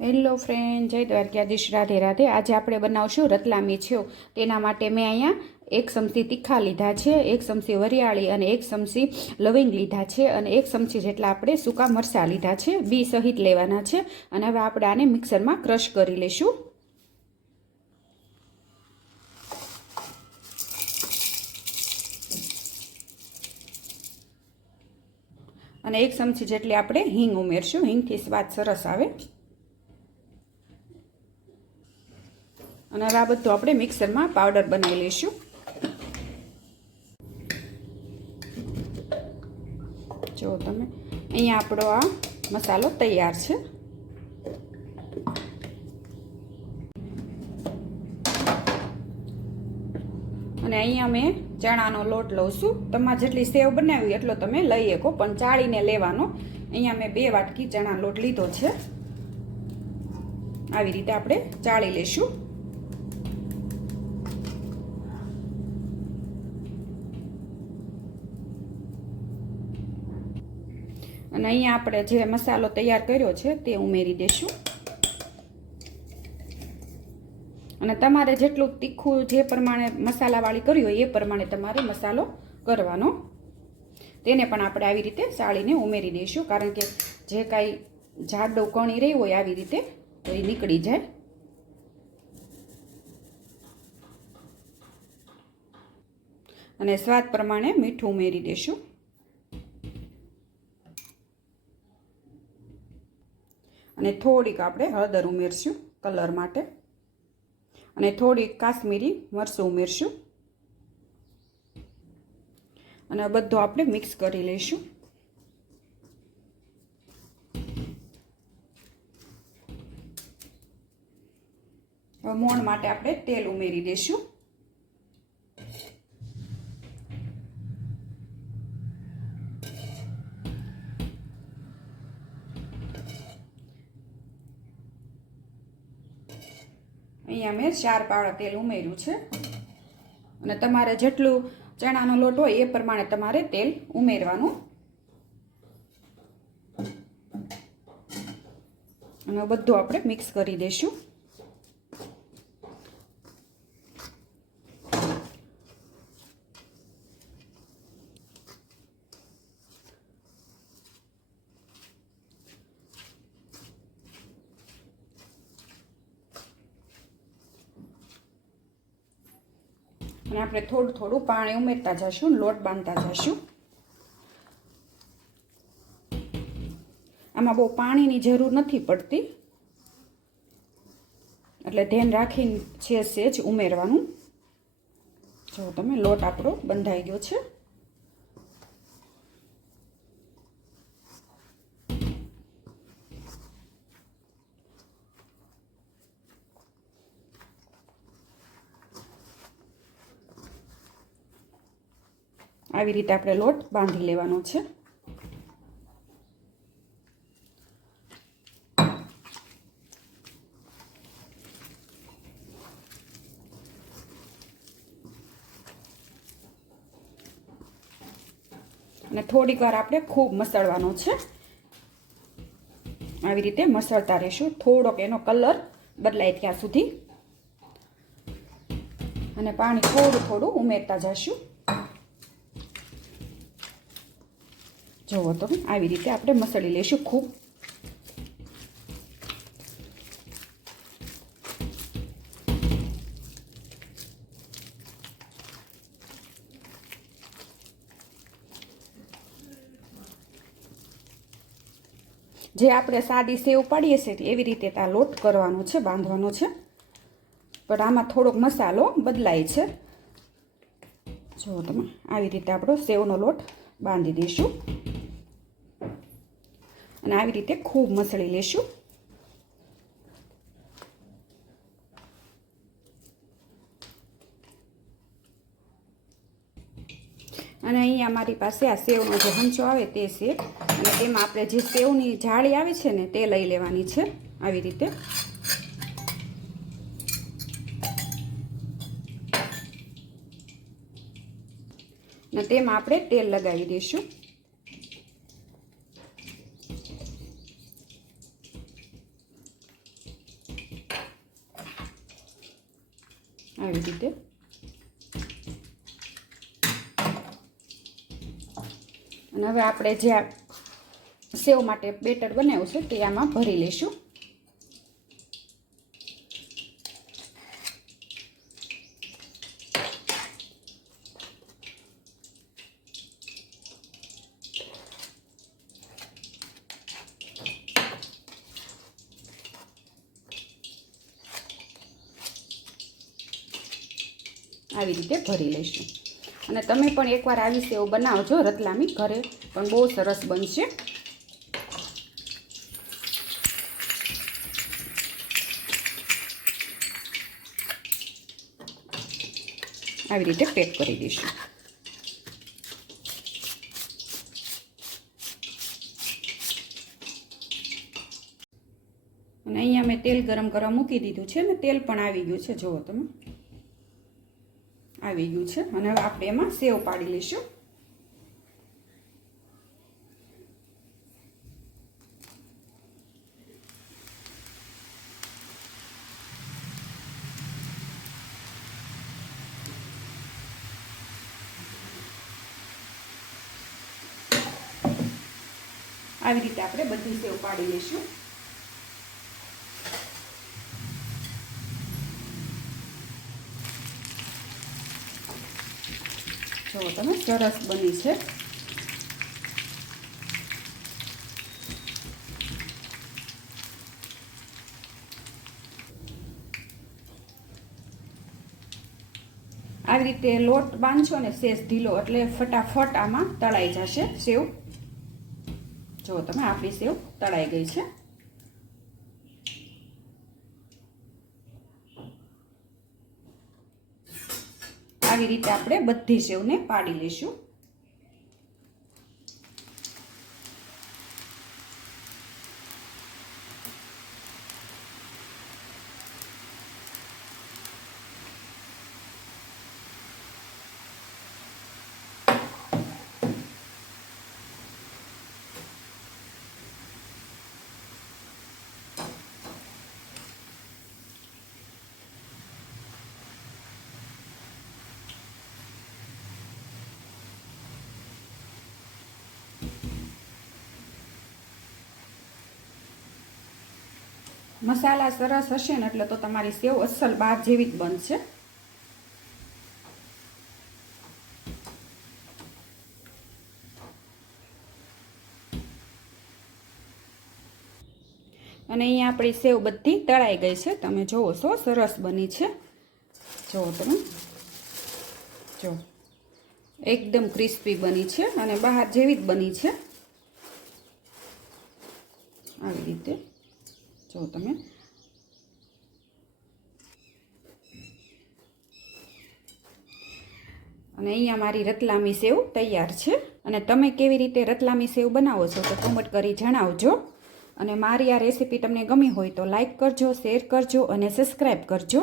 Hello friend, જય દ્વારકાધીશ, રાધે રાધે। આજે આપણે બનાવશું રતલામી સેવ। તેના માટે મેં અહીંયા 1 ચમચી તીખા લીધા છે, 1 ચમચી વરિયાળી અને 1 ચમચી લવિંગ લીધા છે અને 1 ચમચી જેટલા આપણે સૂકા મરચાં લીધા છે, બી સહિત લેવાના છે। અને હવે આપણે આને મિક્સરમાં ક્રશ કરી લઈશું। અને 1 ચમચી જેટલી આપણે હિંગ ઉમેરશું, હિંગથી સ્વાદ સરસ આવે। અને આ બધું આપણે મિક્સરમાં પાવડર બનાવી લઈશું। જો તમે અહીંયા આપણો આ મસાલો તૈયાર છે। અને અહીંયા મેં ચણાનો લોટ લઉં છું। તમારે જેટલી સેવ બનાવી એટલો તમે લઈ શકો, પણ ચાળીને લેવાનો। અહીંયા મેં 2 વાટકી ચણાનો લોટ લીધો છે। આવી રીતે આપણે ચાળી લઈશું। અને અહીંયા આપણે જે મસાલો તૈયાર કર્યો છે તે ઉમેરી દઈશું। અને તમારે જેટલું તીખું જે પ્રમાણે મસાલાવાળી કરી હોય એ પ્રમાણે તમારે મસાલો કરવાનો। તેને પણ આપણે આવી રીતે ચાળીને ઉમેરી દઈશું, કારણ કે જે કાંઈ જાડો કણી રહી હોય આવી રીતે તો એ નીકળી જાય। અને સ્વાદ પ્રમાણે મીઠું ઉમેરી દઈશું। અને થોડીક આપણે હળદર ઉમેરશું કલર માટે, અને થોડીક કાશ્મીરી મરચું ઉમેરશું। અને બધું આપણે મિક્સ કરી લઈશું। હવે મોણ માટે આપણે તેલ ઉમેરી દઈશું। અહીંયા મેં 4 પાવડા તેલ ઉમેર્યું છે। અને તમારે જેટલું ચણાનો લોટ હોય એ પ્રમાણે તમારે તેલ ઉમેરવાનું। અને બધું આપણે મિક્સ કરી દઈશું। અને આપણે થોડું થોડું પાણી ઉમેરતા જઈશું, લોટ બાંધતા જઈશું। આમાં બહુ પાણીની જરૂર નથી પડતી, એટલે ધ્યાન રાખીને સેજ ઉમેરવાનું। જો તમે લોટ આપણો બંધાઈ ગયો છે। આવી રીતે આપણે લોટ બાંધી લેવાનો છે। અને થોડીક વાર આપણે ખૂબ મસળવાનો છે। આવી રીતે મસળતા રહીશું, થોડોક એનો કલર બદલાય ત્યાં સુધી। અને પાણી થોડું થોડું ઉમેરતા જઈશું। જુઓ તો આવી રીતે આપણે મસળી લઈશું ખૂબ। જે આપણે સાદી સેવ પાડીએ છીએ એવી રીતે આ લોટ કરવાનો છે, બાંધવાનો છે, પણ આમાં થોડોક મસાલો બદલાય છે। જુઓ તમે આવી રીતે આપણો સેવનો લોટ બાંધી દઈશું। અને આવી રીતે ખૂબ મસળી લેશું। અને અહીંયા મારી પાસે આ સેવનો જે હંચો આવે તે છે, અને તેમાં આપણે જે સેવની જાળી આવે છે ને તે લઈ લેવાની છે આવી રીતે। અને તેમાં આપણે તેલ લગાવી દઈશું। આવી રીતે. અને હવે આપણે જે સેવ માટે બેટર બનાવ્યું છે તે આમાં ભરી લઈશું. આવી રીતે ભરી લઈશું. અને તમે પણ એકવાર આવી સેવ બનાવજો રતલામી ઘરે, પણ બહુ સરસ બનશે. આવી રીતે પેક કરી દઈશું. અને અહીંયા મેં તેલ ગરમ કરવા મૂકી દીધું છે ને તેલ પણ આવી ગયું છે, જુઓ તમે આવી ગયું છે. અને હવે આપણે એમાં સેવ પાડી લઈશું. આવી રીતે આપણે બધી સેવ પાડી લઈશું. જો તમે સરસ બની છે. આવી રીતે લોટ બાંધશો ને સેજ ઢીલો, એટલે ફટાફટ આમાં તળાઈ જશે સેવ. જો તમે આપણી સેવ તળાઈ ગઈ છે. આવી રીતે આપણે બધી સેવને પાડી લઈશું. મસાલા સરસ હશે ને એટલે તો તમારી સેવ અસલ બહાર જેવી જ બનશે. અને અહીંયા આપણી સેવ બધી તળાઈ ગઈ છે. તમે જુઓ છો સરસ બની છે. જુઓ તમે, જો એકદમ ક્રિસ્પી બની છે અને બહાર જેવી જ બની છે. આવી રીતે જો તમે. અને અહીંયા મારી રતલામી સેવ તૈયાર છે. અને તમે કેવી રીતે રતલામી સેવ બનાવો છો તો કોમેન્ટ કરી જણાવજો. અને મારી આ રેસીપી તમને ગમી હોય તો લાઈક કરજો, શેર કરજો અને સબસ્ક્રાઈબ કરજો.